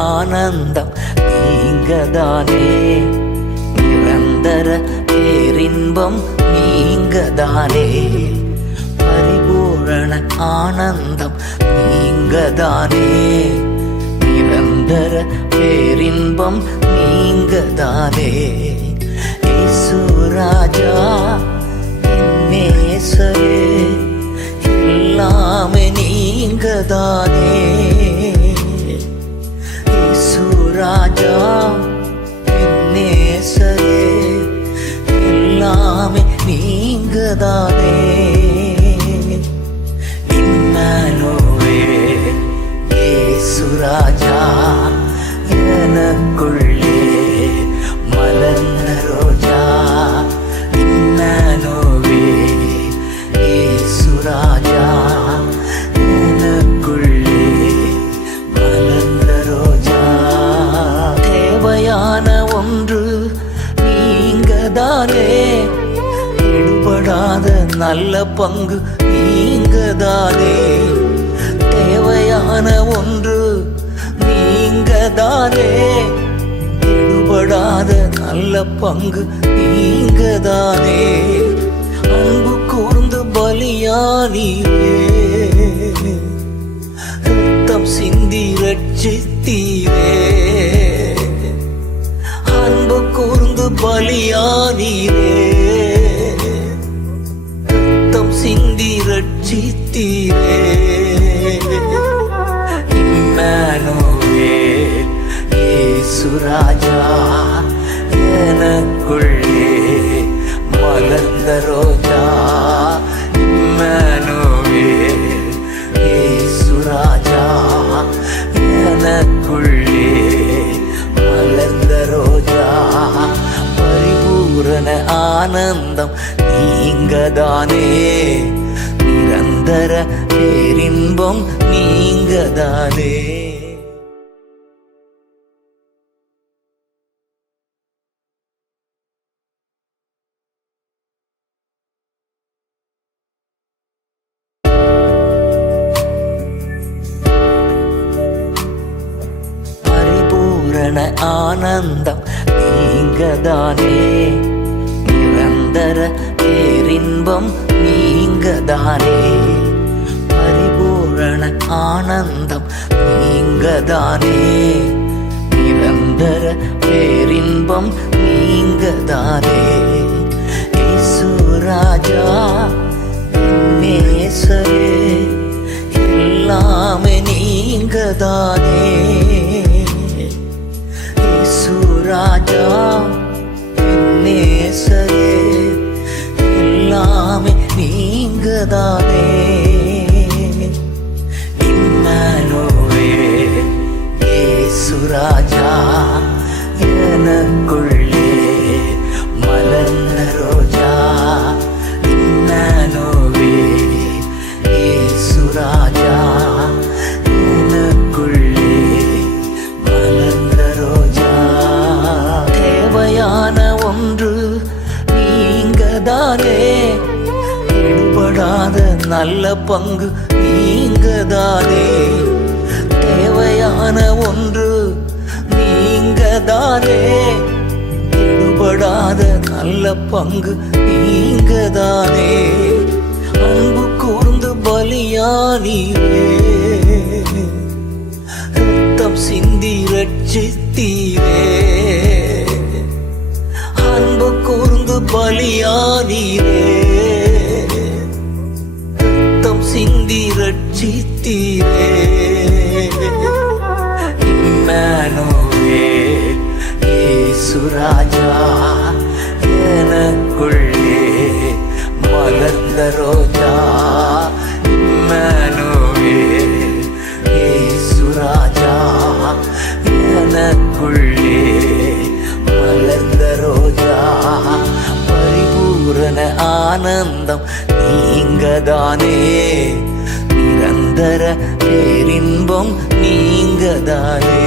ஆனந்தம் நீங்கதானே, நிரந்தர பேரின்பம் நீங்கதானே. பரிபூரண ஆனந்தம் நீங்கதானே, நிரந்தர பேரின்பம் நீங்கதானே. இயேசு ராஜா நேசரே, எல்லாமே நீங்கதானே. ராஜா நேசரே, எல்லாமே நீங்கதானே. இம்மானுவேல் இயேசு ராஜா, எனக்குள்ளே மலர்ந்த ரோஜா. இம்மானுவேல் இயேசு ராஜா, எனக்குள்ளே மலர்ந்த ரோஜா. தேவையான ஒன்று நீங்கதானே, எடுபடாத நல்ல பங்கு நீங்கதானே. தேவையான ஒன்று நீங்கதானே, எடுபடாத நல்ல பங்கு நீங்கதானே. அன்பு கூர்ந்து பலியானீரே, ரத்தம் சிந்தி ரட்சித்தீரே. அன்பு கூர்ந்து பலியானீரே, ரத்தம் சிந்தி ரட்சித்தீரே. இம்மானுவேல் இயேசு ராஜா, எனக்குள்ளே மலர்ந்த ரோஜா. இம்மானுவேல் இயேசு ராஜா, எனக்குள்ளே மலர்ந்த ரோஜா. பரிபூரண ஆனந்தம் நீங்கதானே, நிரந்தர பேரின்பம் நீங்கதானே. ஆனந்தம் நீங்கதானே, நிரந்தர பேரின்பம் நீங்கதானே. பரிபூரண ஆனந்தம் நீங்கதானே, நிரந்தர பேரின்பம் நீங்கதானே. இயேசு ராஜா நேசரே, எல்லாமே நீங்கதானே. ராஜா நேசரே, எல்லாமே நீங்கதானே. இம்மானுவேல் இயேசு ராஜா, எனக்குள்ளே மலர்ந்த ரோஜா. இம்மானுவேல் இயேசு ராஜா, எனக்குள்ளே மலர்ந்த ரோஜா. தேவையான ஒன்று நீங்கதானே, எடுபடாத நல்ல பங்கு நீங்கதானே. தேவையான ஒன்று நீங்கதானே, எடுபடாத நல்ல பங்கு நீங்கதானே. அன்பு கூர்ந்து பலியானீரே, ரத்தம் சிந்தி ரட்சித்தீரே. அன்பு கூர்ந்து பலியானீரே, ரத்தம் சிந்தி ரட்சித்தீரே. இம்மானுவேல் இயேசு ராஜா, எனக்குள்ளே மலர்ந்த ரோஜா. இம்மானுவேல் ஆனந்தம் நீங்கதானே, நிரந்தர பேரின்பம் நீங்கதானே.